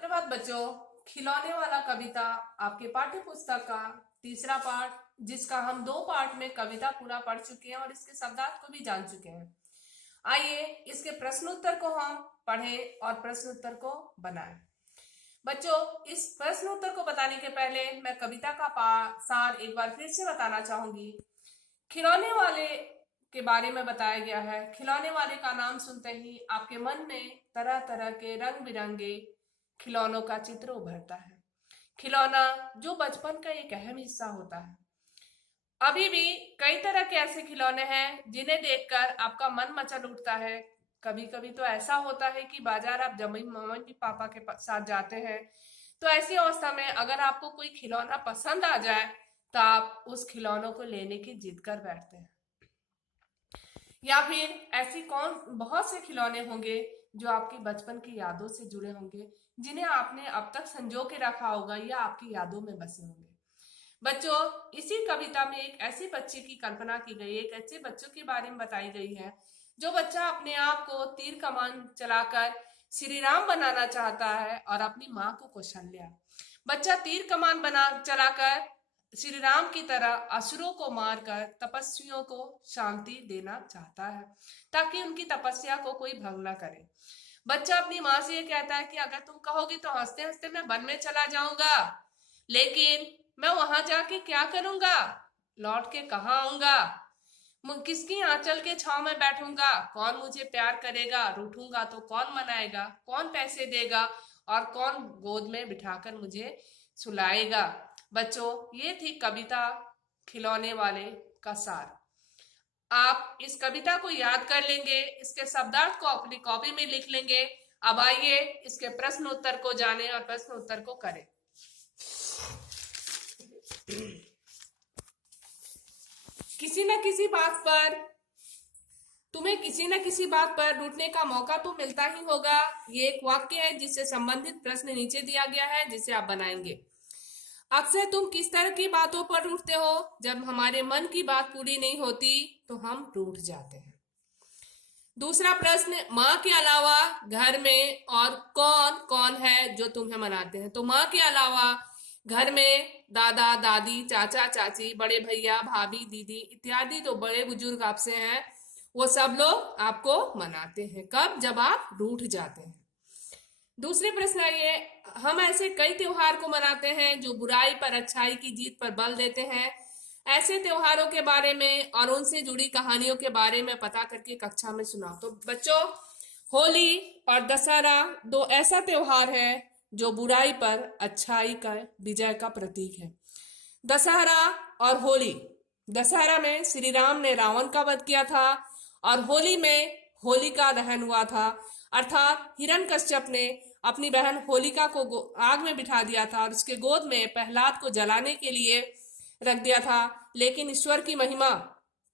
सुप्रभात बच्चों। खिलौने वाला कविता आपके पाठ्य पुस्तक का तीसरा पाठ, जिसका हम 2 पार्ट में कविता पूरा पढ़ चुके हैं और इसके शब्दार्थ को भी जान चुके हैं। आइए इसके प्रश्नोत्तर को हम पढ़ें और प्रश्नोत्तर को बनाएं। बच्चों, इस प्रश्नोत्तर को बताने के पहले मैं कविता का सार एक बार फिर से बताना चाहूंगी। खिलौने वाले के बारे में बताया गया है। खिलौने वाले का नाम सुनते ही आपके मन में तरह तरह के रंग बिरंगे खिलौनों का चित्र उभरता है। खिलौना जो बचपन का एक अहम हिस्सा होता है। अभी भी कई तरह के ऐसे खिलौने हैं जिन्हें देखकर आपका मन मचल उठता है। कभी कभी तो ऐसा होता है कि बाजार आप जब मम्मी पापा के साथ जाते हैं तो ऐसी अवस्था में अगर आपको कोई खिलौना पसंद आ जाए तो आप उस खिलौनों को लेने की जिद कर बैठते हैं। या फिर ऐसी बहुत से खिलौने होंगे जो आपकी बचपन की यादों से जुड़े होंगे, जिन्हें आपने अब तक संजो के रखा होगा या आपकी यादों में बसे होंगे। बच्चों, इसी कविता में एक ऐसी बच्ची की कल्पना की गई है, एक ऐसे बच्चों के बारे में बताई गई है जो बच्चा अपने आप को तीर कमान चलाकर श्री राम बनाना चाहता है और अपनी माँ को कौशल्या। बच्चा तीर कमान चलाकर श्री राम की तरह असुरों को मारकर तपस्वियों को शांति देना चाहता है ताकि उनकी तपस्या को कोई भंग ना करे। बच्चा अपनी माँ से ये कहता है कि अगर तुम कहोगी तो हंसते हंसते मैं वन में चला जाऊंगा, लेकिन मैं वहां जाके क्या करूंगा, लौट के कहाँ आऊंगा, किसकी आंचल के छांव में बैठूंगा, कौन मुझे प्यार करेगा, रूठूंगा तो कौन मनाएगा, कौन पैसे देगा और कौन गोद में बिठाकर मुझे सुलाएगा। बच्चों, ये थी कविता खिलौने वाले का सार। आप इस कविता को याद कर लेंगे, इसके शब्दार्थ को अपनी कॉपी में लिख लेंगे। अब आइए इसके प्रश्न उत्तर को जानें और प्रश्न उत्तर को करें। किसी न किसी बात पर तुम्हें किसी न किसी बात पर रूठने का मौका तो मिलता ही होगा। ये एक वाक्य है जिससे संबंधित प्रश्न नीचे दिया गया है, जिसे आप बनाएंगे। अक्सर तुम किस तरह की बातों पर रूठते हो? जब हमारे मन की बात पूरी नहीं होती तो हम रूठ जाते हैं। दूसरा प्रश्न, माँ के अलावा घर में और कौन कौन है जो तुम्हें मनाते हैं? तो माँ के अलावा घर में दादा दादी, चाचा चाची, बड़े भैया भाभी, दीदी इत्यादि जो बड़े बुजुर्ग आपसे हैं, वो सब लोग आपको मनाते हैं। कब? जब आप रूठ जाते हैं। दूसरे प्रश्न आइए, हम ऐसे कई त्योहार को मनाते हैं जो बुराई पर अच्छाई की जीत पर बल देते हैं। ऐसे त्योहारों के बारे में और उनसे जुड़ी कहानियों के बारे में पता करके कक्षा में सुनाओ। तो बच्चों, होली और दशहरा दो ऐसा त्योहार है जो बुराई पर अच्छाई का विजय का प्रतीक है। दशहरा और होली, दशहरा में श्री राम ने रावण का वध किया था और होली में होलिका दहन हुआ था, अर्थात हिरण्यकश्यप ने अपनी बहन होलिका को आग में बिठा दिया था और उसके गोद में प्रहलाद को जलाने के लिए रख दिया था। लेकिन ईश्वर की महिमा,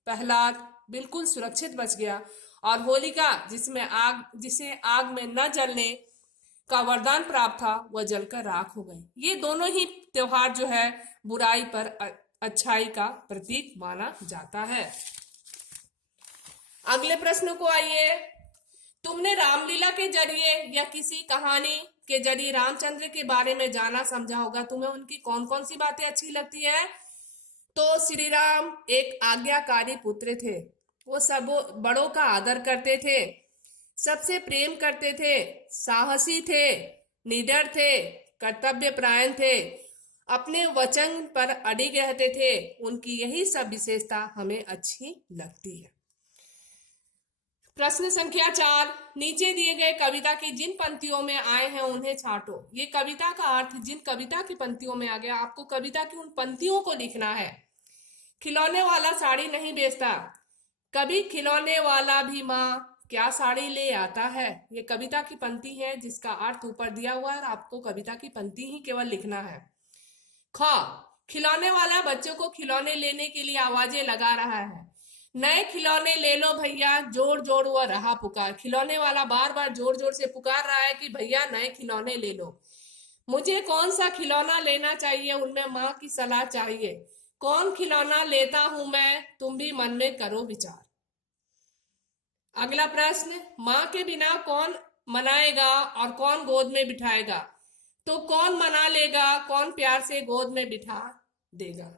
प्रहलाद बिल्कुल सुरक्षित बच गया और होलिका जिसे आग में न जलने का वरदान प्राप्त था, वह जलकर राख हो गई। ये दोनों ही त्योहार जो है बुराई पर अच्छाई का प्रतीक माना जाता है। अगले प्रश्न को आइए, तुमने रामलीला के जरिए या किसी कहानी के जरिए रामचंद्र के बारे में जाना समझा होगा। तुम्हें उनकी कौन कौन सी बातें अच्छी लगती है? तो श्री राम एक आज्ञाकारी पुत्र थे। वो सब बड़ों का आदर करते थे, सबसे प्रेम करते थे, साहसी थे, निडर थे, कर्तव्यपरायण थे, अपने वचन पर अडिग रहते थे। उनकी यही सब विशेषता हमें अच्छी लगती है। प्रश्न संख्या 4, नीचे दिए गए कविता की जिन पंक्तियों में आए हैं उन्हें छांटो। ये कविता का अर्थ जिन कविता की पंक्तियों में आ गया, आपको कविता की उन पंक्तियों को लिखना है। खिलौने वाला साड़ी नहीं बेचता, कभी खिलौने वाला भी माँ क्या साड़ी ले आता है। ये कविता की पंक्ति है जिसका अर्थ ऊपर दिया हुआ है और आपको कविता की पंक्ति ही केवल लिखना है। ख, खिलौने वाला बच्चों को खिलौने लेने के लिए आवाजें लगा रहा है। नए खिलौने ले लो भैया, जोर जोर वह रहा पुकार। खिलौने वाला बार बार जोर जोर से पुकार रहा है कि भैया नए खिलौने ले लो। मुझे कौन सा खिलौना लेना चाहिए, उनमें माँ की सलाह चाहिए। कौन खिलौना लेता हूं मैं, तुम भी मन में करो विचार। अगला प्रश्न, माँ के बिना कौन मनाएगा और कौन गोद में बिठाएगा। तो कौन मना लेगा, कौन प्यार से गोद में बिठा देगा।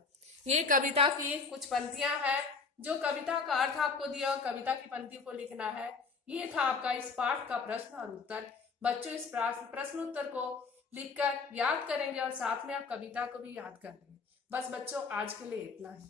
ये कविता की कुछ पंक्तियां हैं। जो कविता का अर्थ आपको दिया, कविता की पंक्ति को लिखना है। ये था आपका इस पाठ का प्रश्न और उत्तर। बच्चों इस प्रश्न उत्तर को लिखकर याद करेंगे और साथ में आप कविता को भी याद करेंगे। बस बच्चों आज के लिए इतना ही।